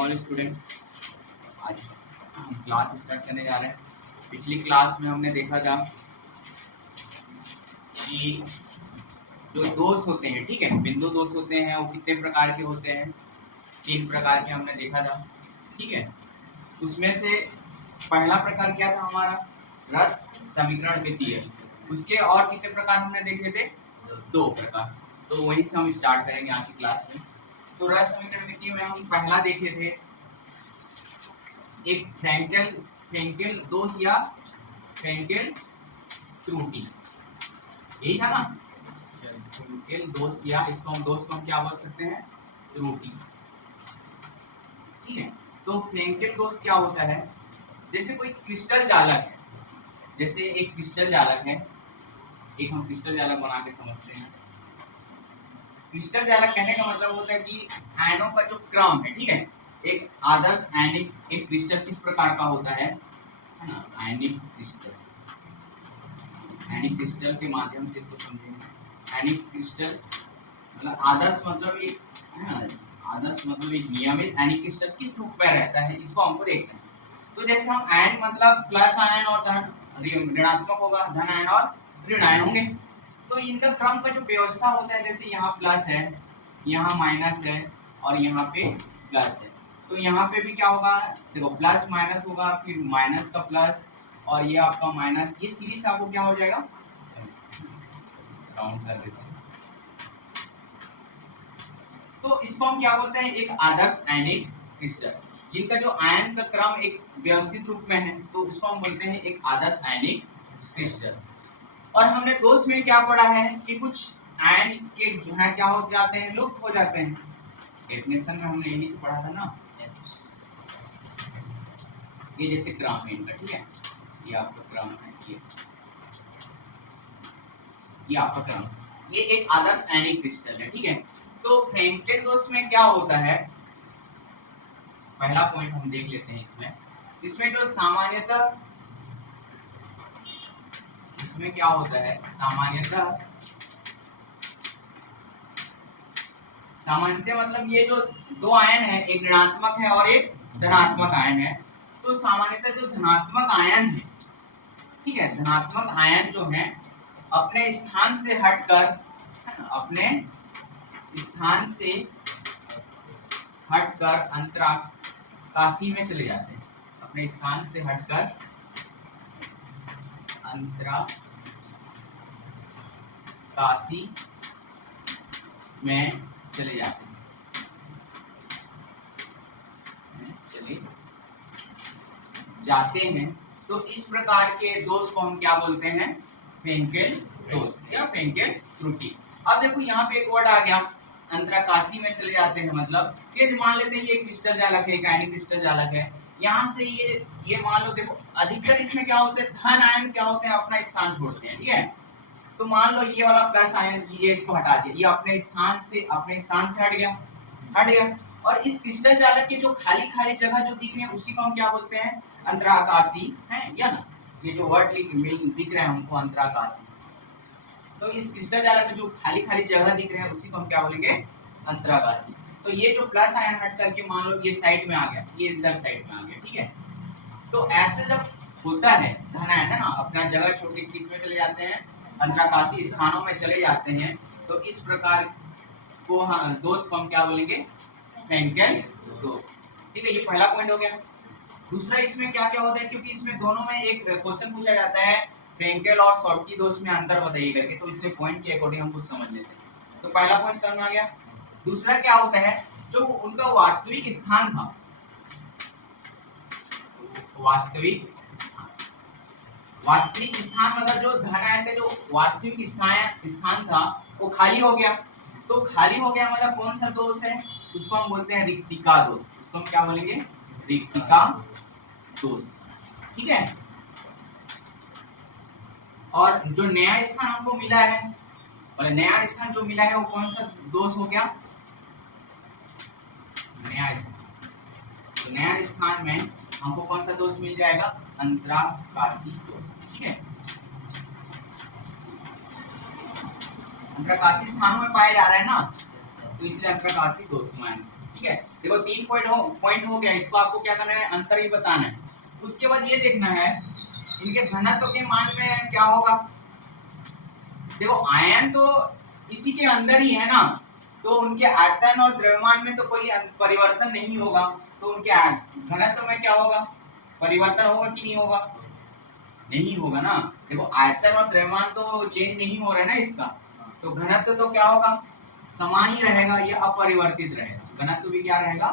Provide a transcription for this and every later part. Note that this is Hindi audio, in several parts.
All student. आज हम क्लास स्टार्ट करने जा रहे हैं। पिछली क्लास में हमने देखा था कि जो दोष होते हैं, ठीक है, बिंदु दोष होते हैं, वो कितने प्रकार के होते हैं। 3 प्रकार के हमने देखा था, ठीक है। उसमें से पहला प्रकार क्या था हमारा, रस समीकरण मितीय। उसके और कितने प्रकार हमने देखे थे, 2 प्रकार। तो वहीं से हम स्टार्ट करेंगे आज की क्लास में। तो रस समीकरण मितीय में हम पहला देखे थे एक फ्रेंकेल दोष या फ्रेंकेल त्रुटि, यही था ना। फ्रेंकेल दोष या इसको हम दोष को हम क्या बोल सकते हैं, त्रुटि, ठीक है। तो फ्रेंकेल दोष क्या होता है, जैसे कोई क्रिस्टल जालक है, जैसे एक क्रिस्टल जालक है, एक हम क्रिस्टल जालक बना के समझते हैं। क्रिस्टल जालक कहने का मतलब होता है कि आयनों का जो क्रम है, ठीक है। एक आदर्श आयनिक एक क्रिस्टल किस प्रकार का होता है ना, आयनिक क्रिस्टल के माध्यम से इसको समझेंगे। आयनिक क्रिस्टल मतलब आदर्श मतलब एक है ना, आदर्श मतलब एक नियमित आयनिक क्रिस्टल किस रूप में रहता है, इसको हमको देखना है। तो जैसे हम आयन मतलब प्लस आयन और धन ऋणात्मक होगा, धन आयन और ऋण आयन होंगे। तो इनका क्रम का जो व्यवस्था होता है, जैसे यहाँ प्लस है, यहाँ माइनस है और यहाँ पे प्लस है। तो यहाँ पे भी क्या होगा, देखो प्लस माइनस होगा, फिर माइनस का प्लस और ये आपका माइनस, ये सीरीज आपको क्या हो जाएगा, काउंट कर देते हैं। तो इसको हम क्या बोलते हैं, एक आदर्श आयनिक क्रिस्टल, जिनका जो आयन का क्रम एक व्यवस्थित रूप में है, तो उसको हम बोलते हैं एक आदर्श आयनिक क्रिस्टल। और हमने दोष में क्या पढ़ा है कि कुछ आयन के जो है क्या हो जाते हैं, लुप्त हो जाते हैं। डेफिनेशन में हमने यही पढ़ा था ना, ये जैसे क्रम है इनका, ठीक है, ये आपका क्रम है, ये आपका क्रम, ये एक आदर्श आयनिक क्रिस्टल है, ठीक है। तो फ्रेंकेल दोष में क्या होता है, पहला पॉइंट हम देख लेते हैं। इसमें जो सामान्यतः इसमें क्या होता है, सामान्यतः मतलब ये जो 2 आयन है, एक ऋणात्मक है और एक धनात्मक आयन है। तो सामान्यतः जो धनात्मक आयन है, ठीक है, धनात्मक आयन जो है अपने स्थान से हटकर अंतराकाशी में चले जाते हैं, अपने स्थान से हटकर अंतराकाशी में चले जाते हैं। तो इस प्रकार के दोष को हम क्या बोलते हैं, फ्रेंकेल दोष या फ्रेंकेल त्रुटि। अब देखो यहाँ पे एक वर्ड आ गया, अंतराकाशी में चले जाते हैं, मतलब ये मान लेते हैं ये क्रिस्टल जालक है, एक आयनिक क्रिस्टल जालक है। यहाँ से ये मान लो, देखो अधिकतर इसमें क्या होते हैं, धन आयन क्या होते हैं, अपना स्थान छोड़ते हैं, ठीक है। तो मान लो ये वाला प्लस आयन, ये इसको हटा दिया, ये अपने स्थान से हट गया। और इस क्रिस्टल जालक के जो खाली जगह जो दिख रहे हैं, उसी को हम क्या बोलते हैं, अंतराकाशी है, या ना, ये जो वर्ड दिख रहे हैं हमको अंतराकाशी। तो इस क्रिस्टल जालक में जो खाली जगह दिख रहे हैं, उसी को हम क्या बोलेंगे, अंतराकाशी। तो ये जो प्लस आयन हट करके मान लो ये साइड में आ गया, ये इधर साइड में आ गया, ठीक है। तो ऐसे जब होता है, धन आयन है ना, अपना जगह छोड़ के किस में चले जाते हैं, अंतराकाशी स्थानों में चले जाते हैं। तो इस प्रकार को दोष को हम क्या बोलेंगे, फ्रेंकेल दोष, ठीक है। ये पहला पॉइंट हो गया। दूसरा इसमें क्या क्या होता है, क्योंकि इसमें दोनों में एक क्वेश्चन पूछा जाता है, फ्रेंकेल और शॉर्टकी दोष में अंतर बताइए करके, तो इसलिए पॉइंट के अकॉर्डिंग हम कुछ समझ लेते हैं। तो पहला पॉइंट समझ में आ गया। दूसरा क्या होता है, जो उनका वास्तविक स्थान था, वास्तविक स्थान मतलब जो धन आयन का जो वास्तविक स्थान था, वो खाली हो गया। तो खाली हो गया मतलब कौन सा दोष है, उसको हम बोलते हैं रिक्तिका दोष। उसको हम क्या बोलेंगे, रिक्तिका दोष, ठीक है। और जो नया स्थान हमको मिला है, और नया स्थान जो मिला है वो कौन सा दोष हो गया, नया स्थान। तो नया स्थान में हमको कौन सा दोष मिल जाएगा, अंतराकाशी दोष, ठीक है। अंतराकाशी स्थानों में पाया जा रहा है ना, तो इसलिए अंतराकाशी दोष मान, ठीक है। देखो 3 पॉइंट हो गया, इसको आपको क्या करना है, अंतर ही बताना है। उसके बाद ये देखना है इनके घनत्व के मान में क्या होगा। देखो आयन तो इसी के अंदर ही है ना, तो उनके आयतन और द्रव्यमान में तो कोई परिवर्तन नहीं होगा, तो उनके घनत्व में क्या होगा, परिवर्तन होगा कि नहीं होगा, नहीं होगा ना। देखो आयतन और द्रव्यमान तो चेंज नहीं हो रहा है ना इसका, तो घनत्व तो क्या होगा, समान ही रहेगा, ये अपरिवर्तित रहेगा। घनत्व भी क्या रहेगा,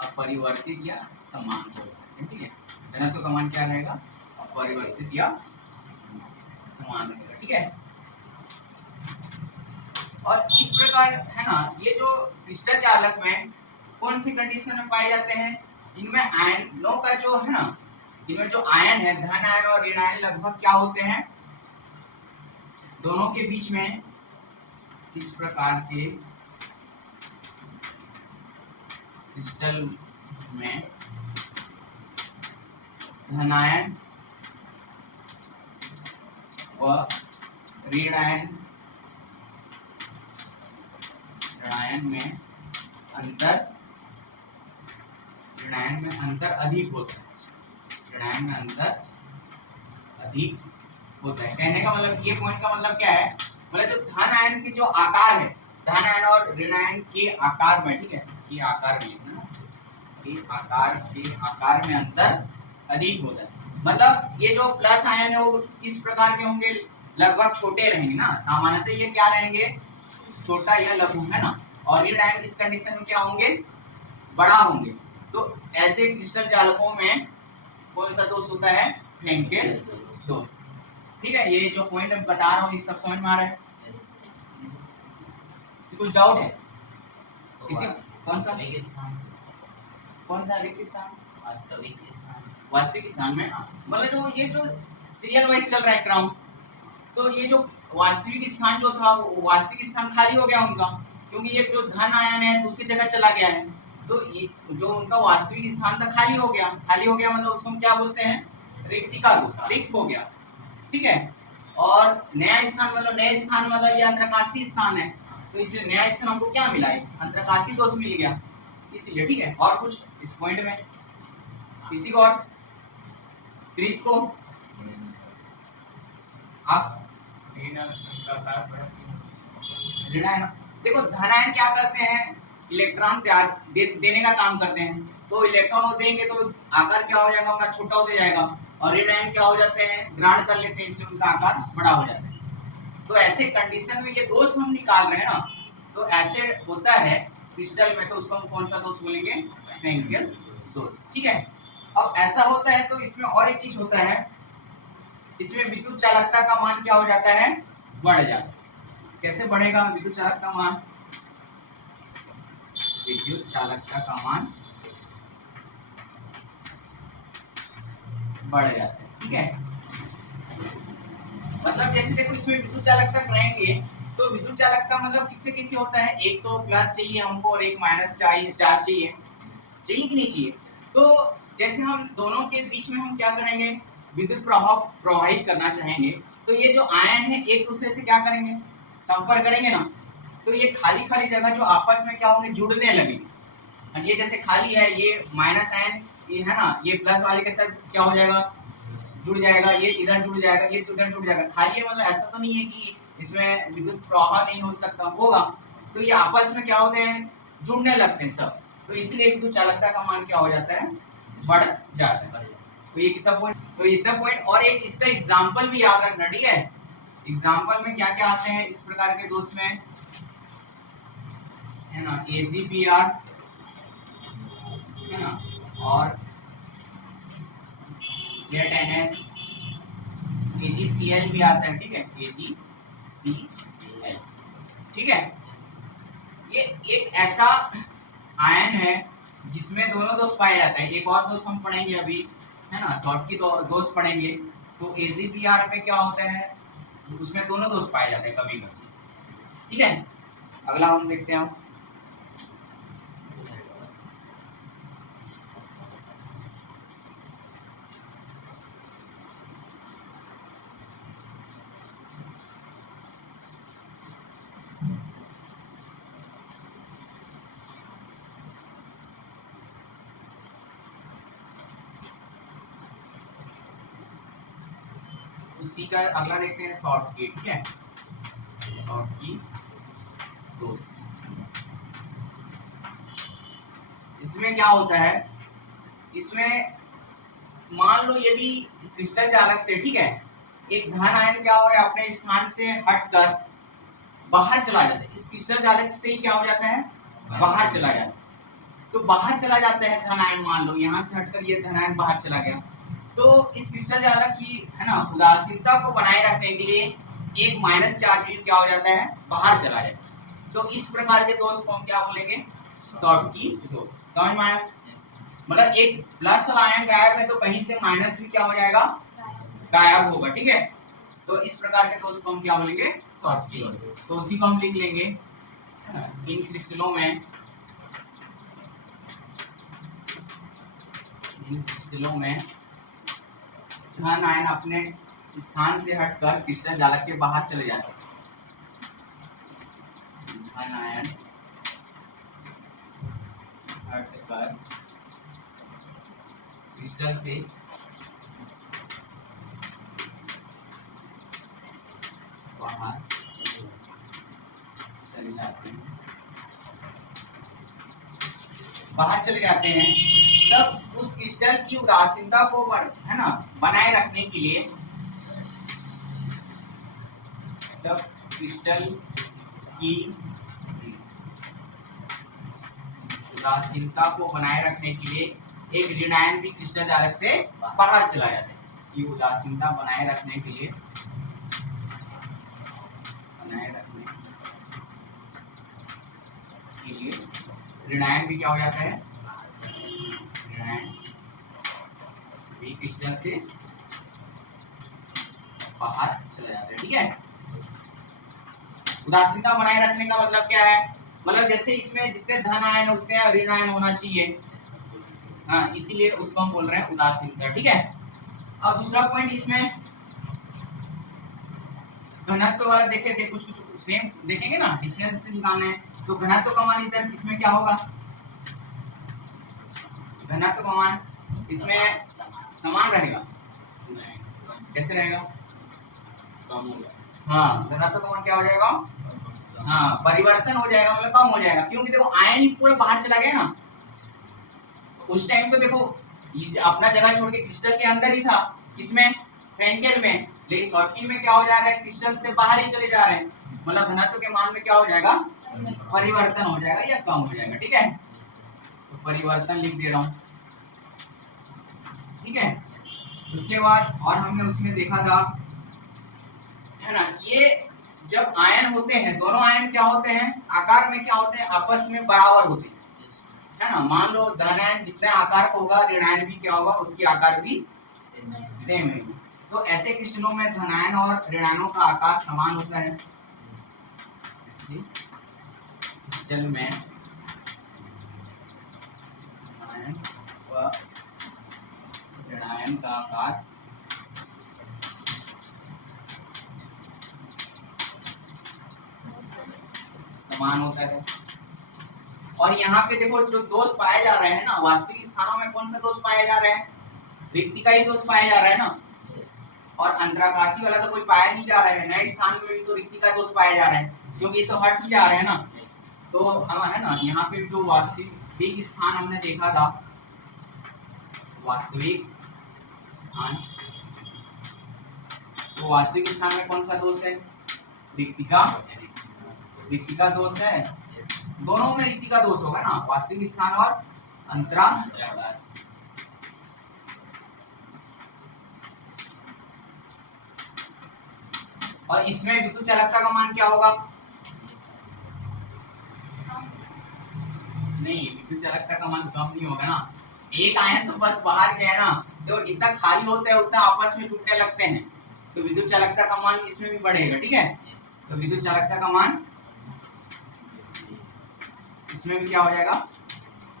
अपरिवर्तित या समान बोल सकते हैं, ठीक है। घनत्व का मान क्या रहेगा, अपरिवर्तित या समान रहेगा, ठीक है। और इस प्रकार है ना, ये जो क्रिस्टल जालक में कौन सी कंडीशन में पाए जाते हैं, इनमें आयनों का जो है ना, इनमें जो आयन है, धन आयन और ऋण आयन लगभग क्या होते हैं, दोनों के बीच में इस प्रकार के क्रिस्टल में धनायन व ऋण आयन में अंतर, ऋणायन में अंतर अधिक होता है, ऋणायन में अंतर अधिक होता है। कहने का मतलब, ये पॉइंट का मतलब क्या है, मतलब जो धन आयन के जो आकार है, धन आयन और ऋण आयन के आकार में, ठीक है, ये आकार में लिखना ना, ये आकार में अंतर अधिक होता है। मतलब ये जो प्लस आयन है वो किस प्रकार के होंगे, लगभग छोटे रहेंगे ना, सामान्यतः ये क्या रहेंगे, छोटा या लघु, है ना। और ऋण आयन इस कंडीशन में क्या होंगे, बड़ा होंगे। तो ऐसे क्रिस्टल जालकों में कौन सा दोष होता है, फ्रेंकेल दोष, ठीक है। ये जो पॉइंट मैं बता रहा हूँ ये सब समझ में आ रहा है, कुछ डाउट है किसी, कौन सा रिक्त स्थान, वास्तविक स्थान में, मतलब जो ये जो सीरियल वाइज चल रहा है क्रम, तो ये जो वास्तविक स्थान जो था, वास्तविक स्थान खाली हो गया उनका, क्योंकि ये जो धन आयन है दूसरी जगह चला गया है, तो ये जो उनका वास्तविक स्थान था खाली हो गया, मतलब उसको हम क्या बोलते हैं, रिक्तिका, रिक्त हो गया, ठीक है। और नया स्थान मतलब ये अंतरकाशी स्थान है, तो इसलिए नया स्थान हमको क्या मिला है, अंतरकाशी दोष मिल गया, इसीलिए, ठीक है। और कुछ इस पॉइंट में किसी को, और क्रिस को आप ऋणायन, देखो धनायन क्या करते हैं, इलेक्ट्रॉन देने का काम करते हैं, तो इलेक्ट्रॉन वो देंगे तो आकार क्या हो जाएगा, उनका छोटा होते जाएगा, और ऋण आयन क्या हो जाते हैं, ग्रहण कर लेते हैं, इसलिए उनका आकार बड़ा हो जाता है। तो ऐसे कंडीशन में ये दोष हम निकाल रहे हैं ना, तो ऐसे होता है क्रिस्टल में, तो उसको हम कौन सा दोष बोलेंगे, फ्रेंकेल दोष, ठीक है। अब ऐसा होता है तो इसमें और एक चीज होता है, इसमें विद्युत चालकता का मान क्या हो जाता है, बढ़ जाता है। कैसे बढ़ेगा विद्युत चालकता का मान, विद्युत चालकता का मान बढ़ जाता है, ठीक है। मतलब जैसे देखो इसमें विद्युत चालकता रहेंगे, तो विद्युत चालकता मतलब किससे किससे होता है, एक तो प्लस चाहिए हमको और एक माइनस चाहिए, चार्ज चाहिए कि नहीं चाहिए। तो जैसे हम दोनों के बीच में हम क्या करेंगे, विद्युत प्रवाह प्रवाहित करना चाहेंगे, तो ये जो आयन है एक दूसरे से क्या करेंगे, संपर्क करेंगे ना, तो ये खाली खाली जगह जो आपस में क्या होंगे, जुड़ने लगेंगे। ये जैसे खाली है, ये माइनस आयन ये है ना, ये प्लस वाले के साथ क्या हो जाएगा, जुड़ जाएगा, ये इधर जुड़ जाएगा, ये उधर जुड़ जाएगा। खाली है मतलब ऐसा तो नहीं है कि इसमें विद्युत प्रवाह नहीं हो सकता, होगा, तो ये आपस में क्या होते हैं, जुड़ने लगते हैं सब, तो इसलिए विद्युत चालकता का मान क्या हो जाता है, बढ़ जाता है। तो ये कितना पॉइंट, तो इतना पॉइंट, और एक इसका एग्जांपल भी याद रखना, ठीक है। एग्जांपल में क्या क्या आते हैं इस प्रकार के दोष में, है ना, AgBr है ना, और ZNS, AgCl भी आता है, ठीक है, AgCl, ठीक है। ये एक ऐसा आयन है जिसमें दोनों दोष पाए जाते हैं। एक और दोष हम पढ़ेंगे अभी, है ना, शॉर्ट की दोष पढ़ेंगे, तो AgBr में क्या होता है, उसमें दोनों दोष पाए जाते हैं कभी कभी, ठीक है। अगला हम देखते हैं, उसी का अगला देखते हैं शॉर्ट की, ठीक है, शॉर्ट की डोज। इसमें क्या होता है, इसमें मान लो यदि क्रिस्टल जालक से, ठीक है, एक धन आयन क्या हो रहा है, अपने स्थान से हटकर बाहर चला जाता है। इस क्रिस्टल जालक से ही क्या हो जाता है, बाहर चला जाता है। तो बाहर चला जाता है धन आयन, मान लो यहाँ से हटकर ये धन आयन बाहर चला गया, तो इस क्रिस्टल जालक की है ना उदासीनता को बनाए रखने के लिए एक माइनस चार्ज क्या हो जाता है, बाहर चला जाता है। तो इस प्रकार के दोष को हम क्या बोलेंगे, शॉर्ट की दोष। समझ में आया? मतलब एक प्लस आयन गायब है तो कहीं से माइनस भी क्या हो जाएगा, गायब होगा, ठीक है। तो इस प्रकार के दोष को हम क्या बोलेंगे, शॉर्ट की दोष। तो उसी को हम लिख लेंगे, इन क्रिस्टलों में धन आयन अपने स्थान से हटकर क्रिस्टल जालक के बाहर चले जाते हैं। धन आयन हटकर क्रिस्टल से बाहर चले जाते हैं, तब उस क्रिस्टल की उदासीनता को है ना बनाए रखने के लिए, तब क्रिस्टल की उदासीनता को बनाए रखने के लिए एक ऋण आयन भी क्रिस्टल जालक से बाहर चला जाता है। कि उदासीनता बनाए रखने के लिए ऋण आयन भी क्या हो जाता है, ऋण आयन भी क्रिस्टल से बाहर चला जाता है, ठीक है। उदासीनता बनाए रखने का मतलब क्या है, मतलब जैसे इसमें जितने धन आयन होते हैं ऋण आयन होना चाहिए, हाँ, इसीलिए उसको हम बोल रहे हैं उदासीनता, ठीक है। अब दूसरा पॉइंट इसमें घनत्व वाला देखे थे, कुछ सेम देखेंगे ना, डिफरेंस से निकालना है। तो घनत्व का मान इधर इसमें क्या होगा, घनत्व का मान इसमें समान रहेगा, कैसे रहेगा, कम हो जाएगा। हाँ, घनत्व का मान क्या हो जाएगा, हाँ, परिवर्तन हो जाएगा, मतलब कम हो जाएगा, क्योंकि देखो आयन ही पूरा बाहर चला गया ना। उस टाइम तो देखो अपना जगह छोड़ के क्रिस्टल के अंदर ही था, इसमें फ्रेंकेल में, लेकिन शॉर्टकी में क्या हो जा रहा है, क्रिस्टल से बाहर ही चले जा रहे हैं, मतलब घनत्व के मान में क्या हो जाएगा, परिवर्तन हो जाएगा या कम हो जाएगा, ठीक है। तो परिवर्तन लिख दे रहा हूं, ठीक है। उसके बाद और हमने उसमें देखा था है ना, ये जब आयन होते हैं, दोनों आयन क्या होते हैं, आकार में क्या होते हैं, आपस में बराबर होते हैं, है ना। मान लो धन आयन जितना आकार का होगा, ऋण आयन भी क्या होगा, उसकी आकार भी सेम है। तो ऐसे क्रिस्टलों में धन आयन और ऋण आयनों का आकार समान होता है। ऐसे क्रिस्टल में आयन व ऋण आयन का आकार समान होता है। और यहाँ पे देखो जो दोष पाए जा रहे हैं ना, वास्तविक स्थानों में कौन सा दोष पाए जा रहे हैं, रिक्ति का ही दोष पाया जा रहा है ना। और अंतराकाशी वाला तो कोई पाया नहीं जा रहा है, नए स्थान में भी तो रिक्ति का दोष पाया जा रहा है, क्योंकि ये तो हट ही जा रहे हैं ना। तो हम है ना, यहाँ पे जो वास्तविक स्थान हमने देखा था, वास्तविक स्थान, तो वास्तविक स्थान में कौन सा दोष है, रिक्ति का दोष है। दोनों में रिक्ति का दोष होगा ना, वास्तविक स्थान और अंतराकाश। और इसमें विद्युत चालकता का मान क्या होगा, नहीं, विद्युत चालकता का मान कम नहीं होगा ना। एक आयन तो बस बाहर गया ना, तो जितना खाली होता है उतना आपस में टूटने लगते हैं, तो विद्युत चालकता का मान इसमें भी बढ़ेगा, ठीक है। तो विद्युत चालकता का मान इसमें भी क्या हो जाएगा,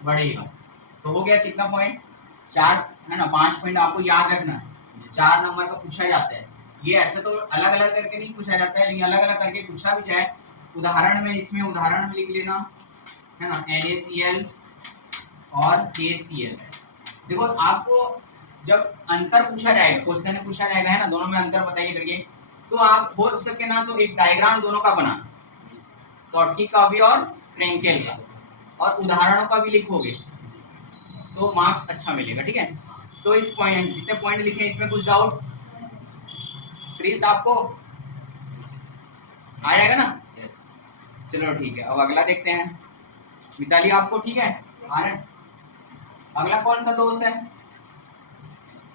बढ़ेगा। तो हो गया कितना पॉइंट, 4 है ना। 5 पॉइंट आपको याद रखना है, 4 नंबर का पूछा जाता है। ये ऐसे तो अलग अलग करके नहीं पूछा जाता है, लेकिन अलग अलग करके पूछा भी जाए, उदाहरण में, इसमें उदाहरण में लिख लेना है ना, NaCl और KCl। देखो आपको जब अंतर पूछा जाएगा, क्वेश्चन में पूछा जाएगा है ना, दोनों में अंतर बताइए करके, तो आप हो सके ना तो एक डायग्राम दोनों का बना, शॉर्टकी का भी और फ्रेंकेल का, और उदाहरणों का भी लिखोगे तो मार्क्स अच्छा मिलेगा। ठीक है, तो इस पॉइंट जितने पॉइंट लिखे इसमें कुछ डाउट क्रिस आपको आ जाएगा ना? चलो ठीक है, अब अगला देखते हैं। मिताली आपको ठीक है आ रहा है? अगला कौन सा दोष है,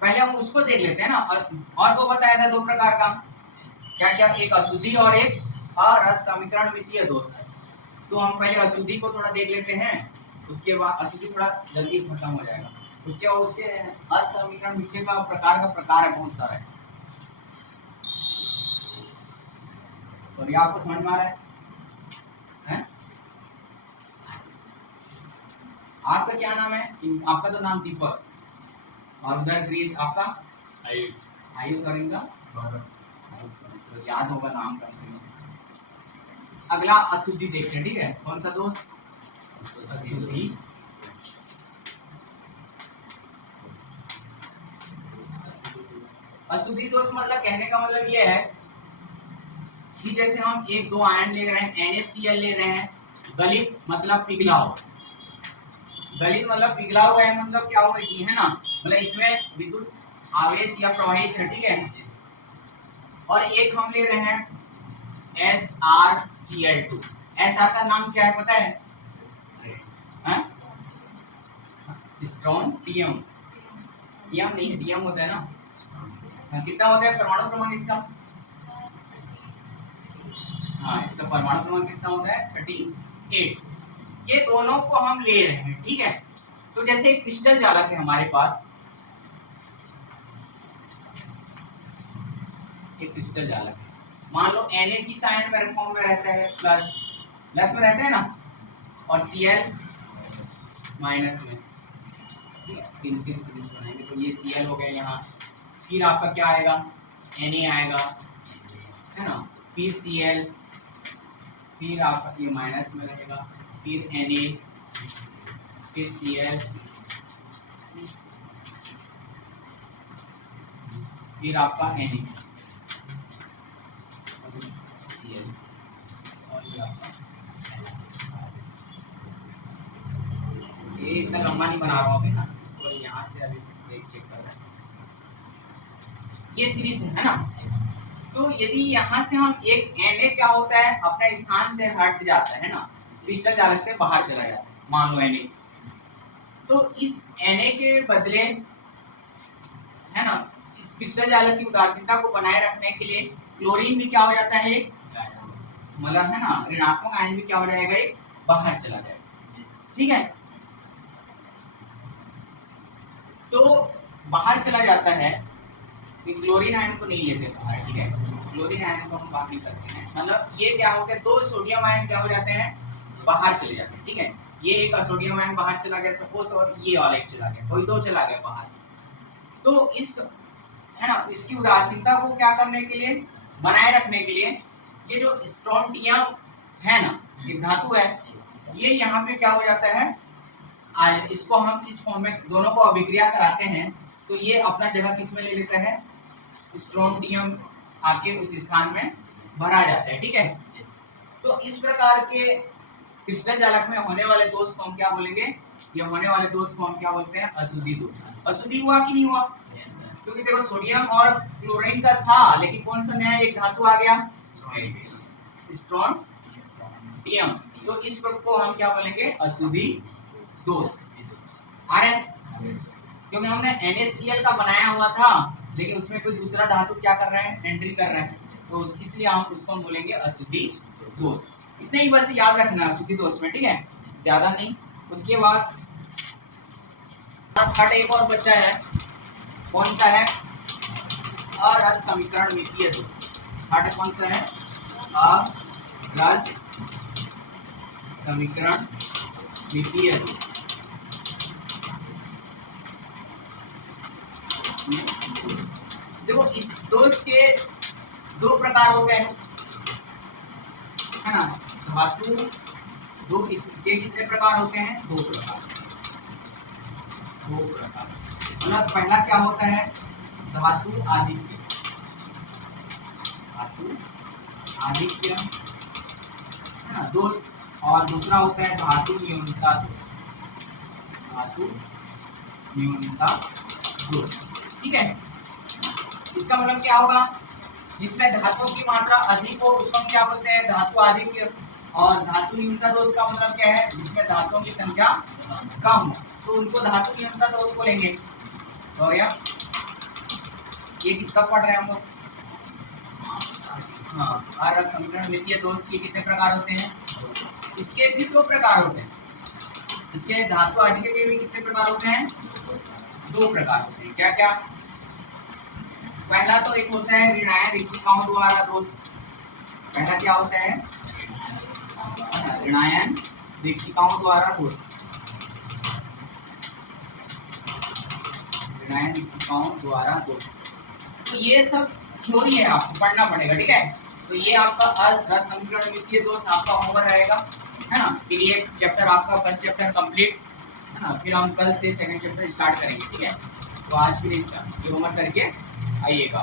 पहले हम उसको देख लेते हैं ना। और दो बताया था, दो प्रकार का, क्या क्या, एक अशुद्धि और एक अरस समीकरण मितीय दोष। तो हम पहले अशुद्धि को थोड़ा देख लेते हैं, उसके बाद अशुद्धि थोड़ा जल्दी खत्म हो जाएगा, उसके बाद उसके असमीकरण मितीय का प्रकार है बहुत सारा है। सॉरी, आपको समझ में आ रहा है? आपका क्या नाम है? आपका तो नाम दीपक, और उधर ग्रीस, आपका आयुष। आयुष और इनका तो याद होगा नाम कम से कम। अगला अशुद्धि देखते हैं, ठीक है? कौन सा दोष? अशुद्धि। अशुद्धि दोष मतलब कहने का मतलब ये है कि जैसे हम एक दो आयन ले रहे हैं, NaCl ले रहे हैं, गलित मतलब पिघला हुआ, गलित मतलब पिघला हुआ है, मतलब क्या हुआ है ना, मतलब इसमें विद्युत आवेश या प्रवाहित है, ठीक है? और एक हम ले रहे हैं SrCl2। SR का नाम क्या है पता है? स्ट्रोंटियम। सीएम नहीं है, डीएम होता है ना। कितना होता है परमाणु क्रमांक इसका? हाँ, इसका परमाणु क्रमांक कितना होता है? 38। ये दोनों को हम ले रहे हैं, ठीक है? तो जैसे एक क्रिस्टल जालक है हमारे पास, एक क्रिस्टल जालक है, मान लो Na की साइन में फॉर्म में रहता है, प्लस में रहता है ना, और Cl माइनस में, तीन तीन सीरीज बनाएंगे तो ये Cl हो गया यहाँ, फिर आपका क्या आएगा? Na आएगा, है ना, फिर Cl, फिर आपका ये माइनस में रहेगा, फिर Na, फिर Cl, फिर आपका Na, Cl, और ये आपका, ये इतना लंबा नहीं बना रहा हूँ अभी ना, इसको यहाँ से अभी एक चेक कर रहे हैं, ये सीरीज है ना। तो यदि यहाँ से हम एक Na क्या होता है, अपना स्थान से हट जाता है ना, क्रिस्टल जालक से बाहर चला जाता है, मान लो Na, तो इस Na के बदले, है ना, इस क्रिस्टल जालक की उदासीनता को बनाए रखने के लिए क्लोरीन भी क्या हो जाता है, मतलब है ना, ऋणात्मक आयन भी क्या हो जाएगा, एक बाहर चला जाएगा, ठीक है? तो बाहर चला जाता है, क्लोरीन आयन को नहीं लेते बाहर, ठीक है? क्लोरीन आयन को हम बाहर नहीं करते हैं, मतलब ये क्या होता है, दो सोडियम आयन क्या हो जाते हैं, बाहर चले जाते हैं, ठीक है? ये एक सोडियम आयन बाहर चला गया सपोज, और ये और एक चला गया, कोई दो चला गया बाहर। तो इस, है ना, इसकी उदासीनता को क्या करने के लिए, बनाए रखने के लिए, ये जो स्ट्रोंटियम है ना, एक धातु है, ये यहाँ पे क्या हो जाता है, इसको हम इस फॉर्म में दोनों को अभिक्रिया कराते हैं, तो ये अपना जगह किस में ले लेता है, स्ट्रोंटियम आके उस स्थान में भरा जाता है, ठीक है? तो इस प्रकार के क्रिस्टल जालक में होने वाले दोष को हम क्या बोलेंगे, ये होने वाले दोष को हम क्या बोलते हैं, अशुद्धि दोष। अशुद्धि हुआ कि नहीं हुआ? क्योंकि देखो सोडियम और क्लोरीन का था, लेकिन कौन सा नया एक धातु आ गया, स्ट्रोंटियम, तो इस को हम क्या बोलेंगे, अशुद्धि दोष। आ रहे हैं? क्योंकि हमने NaCl का बनाया हुआ था, लेकिन उसमें कोई दूसरा धातु क्या कर रहे हैं, एंट्री कर रहे हैं, तो इसलिए हम उसको हम बोलेंगे अशुद्धि दोष। इतने ही बस याद रखना अशुद्धि दोष में, ठीक है, ज्यादा नहीं। उसके बाद थर्ड एक और बच्चा है, कौन सा है, अरस समीकरण मितीय दोष। थर्ड कौन सा है, अरस समीकरण मितीय दोष। देखो इस दोष के दो प्रकार होते हैं, है ना, धातु इसके कितने प्रकार होते हैं, दो प्रकार। मतलब पहला क्या होता है, धातु आधिक्य, धातु आधिक्य है ना दोष, और दूसरा होता है धातु न्यूनता दोष, धातु न्यूनता दोष। ठीक है, इसका मतलब क्या होगा, जिसमें धातुओं की मात्रा अधिक हो उसको हम क्या बोलते हैं, धातु आधिक्य। और धातु न्यूनता दोष का मतलब क्या है, जिसमें धातुओं की संख्या कम हो तो उनको धातु न्यूनता दोष बोलेंगे। तो या ये किसका पढ़ रहे हैं हम लोग, हाँ, आर समीकरण मितीय दोष के कितने प्रकार होते हैं, इसके भी दो प्रकार होते हैं, इसके धातु आधिक्य के भी कितने प्रकार होते हैं, दो प्रकार होते हैं। क्या क्या, पहला तो एक होता है ऋणायन रिक्तिकाओं द्वारा दोष, पहला क्या होता है, ऋणायन रिक्तिकाओं द्वारा दोष, ऋणायन रिक्तिकाओं द्वारा दोष। तो ये सब थ्योरी है, आपको पढ़ना पड़ेगा, ठीक है। तो ये आपका रस समीकरण मितीय दोष आपका होमवर्क रहेगा, है ना। फिर ये चैप्टर आपका फर्स्ट चैप्टर कंप्लीट है ना, फिर हम कल से सेकंड चैप्टर स्टार्ट करेंगे, ठीक है। तो आज के लिए ये होमवर्क करके आइएगा।